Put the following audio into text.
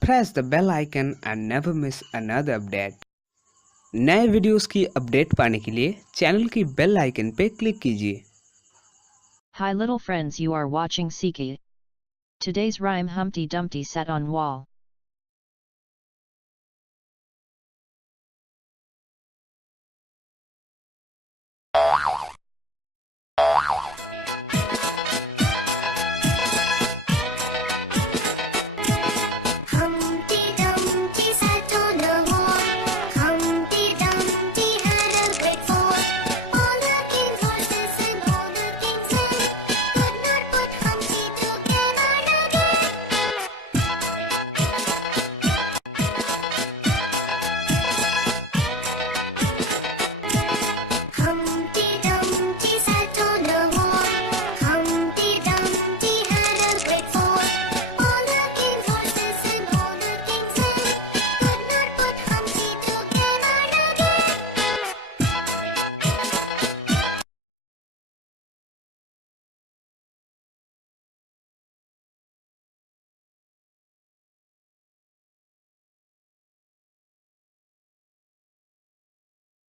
Press the bell icon and never miss another update. नए videos की update पाने के लिए चैनल की बेल आइकन पे क्लिक कीजिए। Hi little friends, you are watching Seekhe. Today's rhyme: Humpty Dumpty sat on wall.